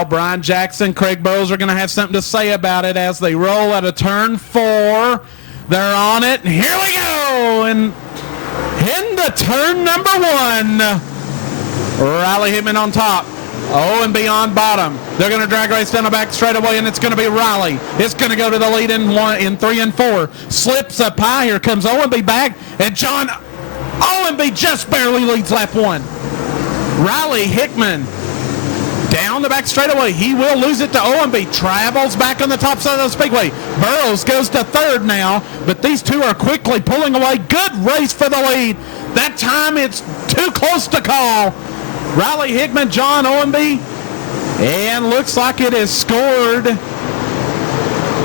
Now Brian Jackson, Craig Burrows are going to have something to say about it as they roll out of turn 4. They're on it, and here we go. And into turn number 1. Riley Hickman on top. Ownbey on bottom. They're going to drag race down the back straightaway, and it's going to be Riley. It's going to go to the lead in 3 and 4. Slips up high. Here comes Ownbey back, and John Ownbey just barely leads lap 1. Riley Hickman down the back straightaway. He will lose it to Ownbey. Travels back on the top side of the speedway. Burrows goes to 3rd now, but these two are quickly pulling away. Good race for the lead. That time it's too close to call. Riley Hickman, John Ownbey, and looks like it is scored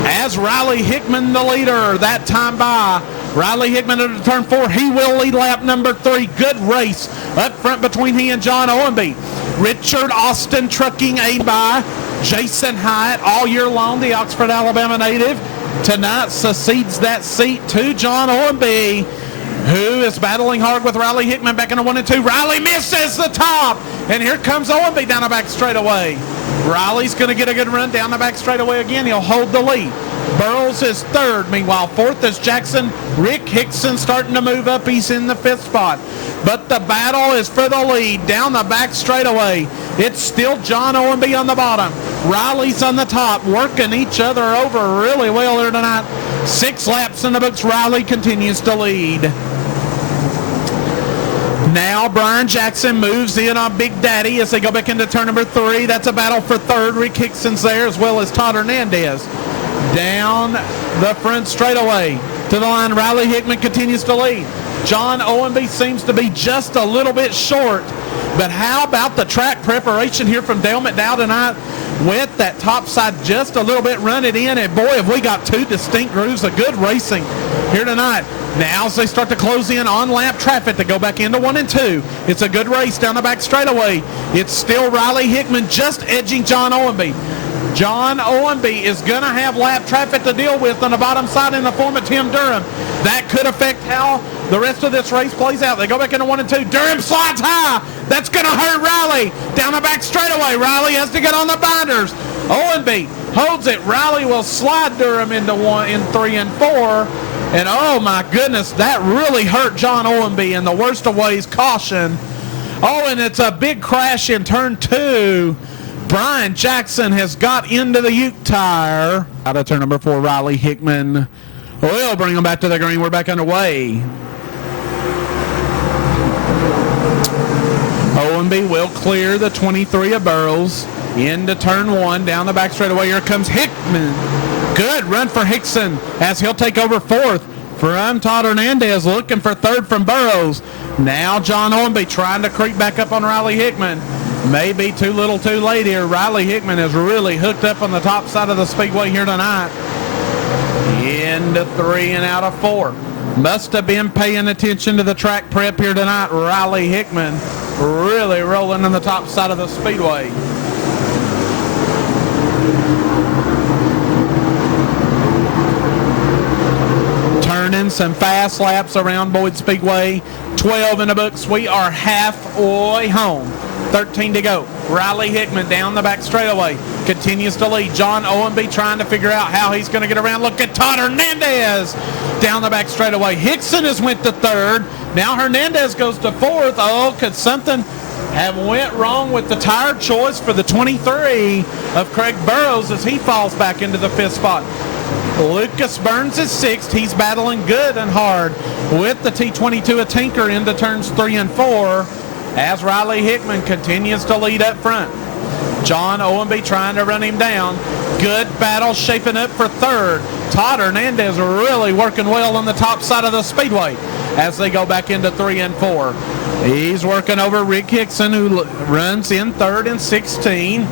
as Riley Hickman the leader that time by. Riley Hickman into turn 4. He will lead lap number 3. Good race up front between he and John Ownbey. Richard Austin trucking aid by Jason Hyatt all year long, the Oxford, Alabama native. Tonight succeeds that seat to John Ownbey, who is battling hard with Riley Hickman back in the 1 and 2. Riley misses the top, and here comes Ownbey down the back straightaway. Riley's going to get a good run down the back straightaway again. He'll hold the lead. Burrows is 3rd. Meanwhile, 4th is Jackson. Rick Hixson starting to move up. He's in the 5th spot. But the battle is for the lead down the back straightaway. It's still John Ownbey on the bottom. Riley's on the top, working each other over really well here tonight. 6 laps in the books. Riley continues to lead. Now Brian Jackson moves in on Big Daddy as they go back into turn number 3. That's a battle for 3rd. Rick Hixson's there as well as Todd Hernandez. Down the front straightaway to the line. Riley Hickman continues to lead. John Ownbey seems to be just a little bit short. But how about the track preparation here from Dale McDowell tonight with that top side just a little bit, run it in, and boy, have we got 2 distinct grooves of good racing here tonight. Now as they start to close in on lap traffic to go back into 1 and 2. It's a good race down the back straightaway. It's still Riley Hickman just edging John Ownbey. John Ownbey is going to have lap traffic to deal with on the bottom side in the form of Tim Durham. That could affect how the rest of this race plays out. They go back into 1 and 2. Durham slides high. That's going to hurt Riley. Down the back straightaway. Riley has to get on the binders. Ownbey holds it. Riley will slide Durham into 3 and 4. And oh my goodness, that really hurt John Ownbey in the worst of ways. Caution. Oh, and it's a big crash in turn 2. Brian Jackson has got into the Ute tire. Out of turn number 4, Riley Hickman will bring him back to the green. We're back underway. Ownbey will clear the 23 of Burrows into turn 1. Down the back straightaway, here comes Hickman. Good run for Hixson as he'll take over 4th from Todd Hernandez, looking for 3rd from Burrows. Now John Ownbey trying to creep back up on Riley Hickman. Maybe too little too late here. Riley Hickman is really hooked up on the top side of the speedway here tonight. Into 3 and out of 4. Must have been paying attention to the track prep here tonight. Riley Hickman really rolling on the top side of the speedway. Turning some fast laps around Boyds Speedway. 12 in the books. We are halfway home. 13 to go. Riley Hickman down the back straightaway continues to lead. John Ownbey trying to figure out how he's going to get around. Look at Todd Hernandez down the back straightaway. Hixson has went to 3rd. Now Hernandez goes to 4th. Oh, could something have went wrong with the tire choice for the 23 of Craig Burrows as he falls back into the 5th spot? Lucas Burns is 6th. He's battling good and hard with the T22 of Tinker into turns 3 and 4. As Riley Hickman continues to lead up front. John Ownbey trying to run him down. Good battle shaping up for 3rd. Todd Hernandez really working well on the top side of the speedway as they go back into 3 and 4. He's working over Rick Hixson, who runs in 3rd and 16.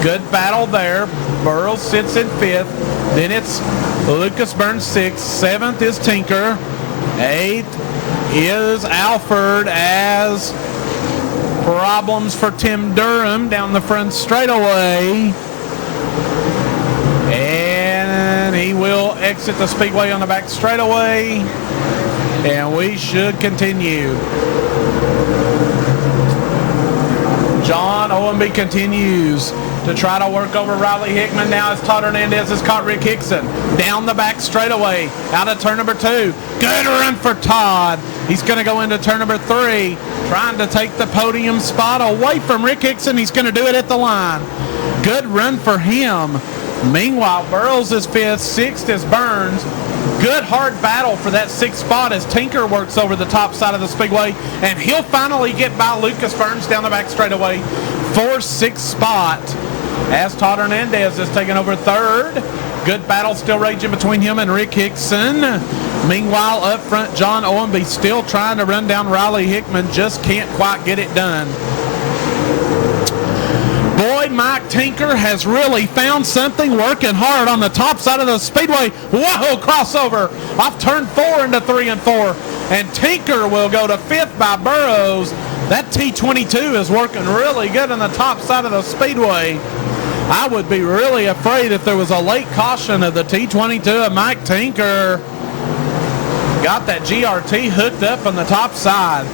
Good battle there. Burrows sits in 5th. Then it's Lucas Burns 6th. 7th is Tinker. 8th is Alfred as problems for Tim Durham down the front straightaway. And he will exit the speedway on the back straightaway. And we should continue. John Ownbey continues to try to work over Riley Hickman. Now as Todd Hernandez has caught Rick Hixson. Down the back straightaway, out of turn number 2. Good run for Todd. He's going to go into turn number 3, trying to take the podium spot away from Rick Hixson. He's going to do it at the line. Good run for him. Meanwhile, Burrows is 5th, 6th is Burns. Good hard battle for that 6th spot as Tinker works over the top side of the speedway, and he'll finally get by Lucas Burns down the back straightaway for 6th spot as Todd Hernandez is taking over 3rd. Good battle still raging between him and Rick Hixson. Meanwhile, up front, John Ownbey still trying to run down Riley Hickman, just can't quite get it done. Boy, Mike Tinker has really found something, working hard on the top side of the speedway. Whoa, crossover off turn 4 into 3 and 4. And Tinker will go to 5th by Burrows. That T22 is working really good on the top side of the speedway. I would be really afraid if there was a late caution of the T22 of Mike Tinker. Got that GRT hooked up on the top side.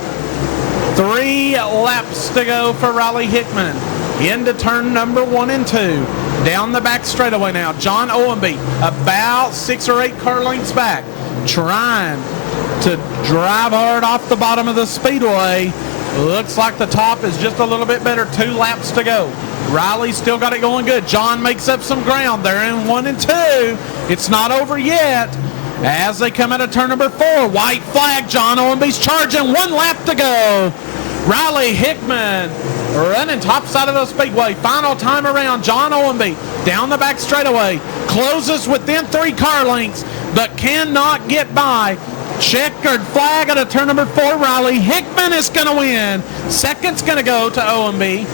3 laps to go for Riley Hickman. Into turn number 1 and 2. Down the back straightaway now. John Ownbey about 6 or 8 car lengths back. Trying to drive hard off the bottom of the speedway. Looks like the top is just a little bit better. 2 laps to go. Riley's still got it going good. John makes up some ground. They're in 1 and 2. It's not over yet. As they come out of turn number 4. White flag. John Ownbey's charging. 1 lap to go. Riley Hickman running top side of the speedway. Final time around. John Ownbey down the back straightaway. Closes within 3 car lengths, but cannot get by. Checkered flag out of turn number 4. Riley Hickman is going to win. 2nd's going to go to Ownbey.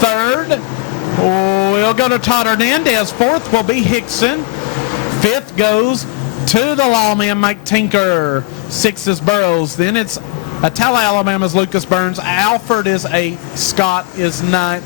3rd will go to Todd Hernandez. 4th will be Hixson. 5th goes to the lawman Mike Tinker. 6th is Burrows. Then it's Atala, Alabama's Lucas Burns. Alfred is 8th. Scott is 9th.